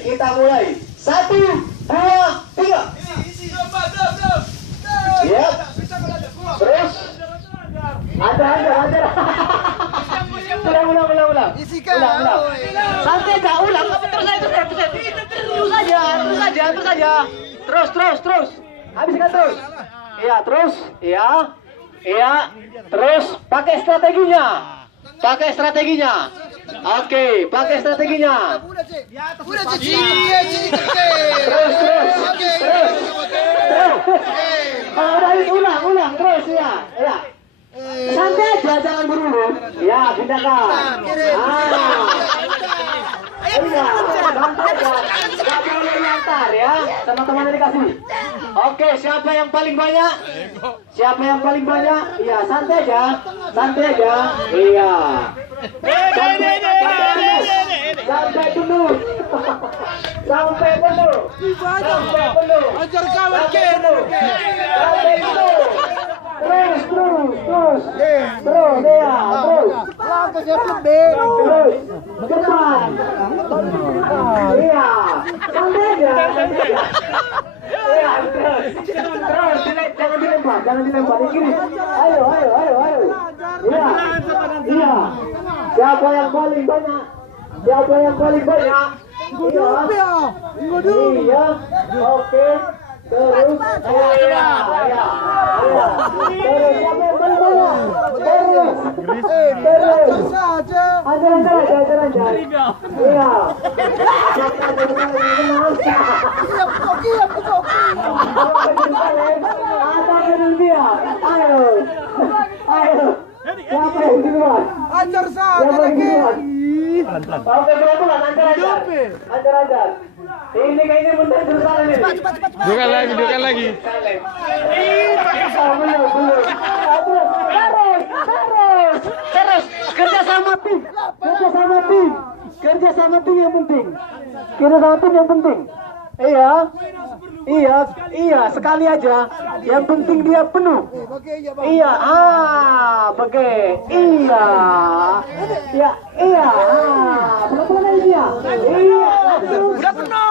kita mulai. 1, 2, 3. Ya. Terus. Ajar. Ulang. Santai aja, ulang. Terus saja. Terus. Habiskan terus. Iya, terus. Iya. Terus pakai strateginya. Oke, pakai strateginya. Terus. Ulang terus ya. Santai aja, jangan buru-buru. Ya, pindahkan. Iya, santai aja. Gak boleh diantar ya, teman-teman dikasih. Oke, siapa yang paling banyak? Iya, santai aja. Iya. Sampai penuh. Ajar kawan Ken. Terus ya, terus. Terus. Depan. Iya. Santai aja. Iya, terus. Jangan dilempar. Di kiri. Ayo. Iya. Siapa yang paling banyak? Iya. Oke. Terus. Iya. Terus siapa yang paling banyak? Terus. Ajar. Iya. Ayo. Siapa yang duluan? Ajar saja lagi. Pelan-pelan. Oke, pelan-pelan. Ajar. Ini kayaknya bentar berusaha ini. Cepat. Dukan lagi. Terus. Kerja sama tim yang penting. Iya, sekali aja. Yang penting dia penuh. Iya, pakai. Iya. Pelan-pelan aja. Iya. Udah penuh.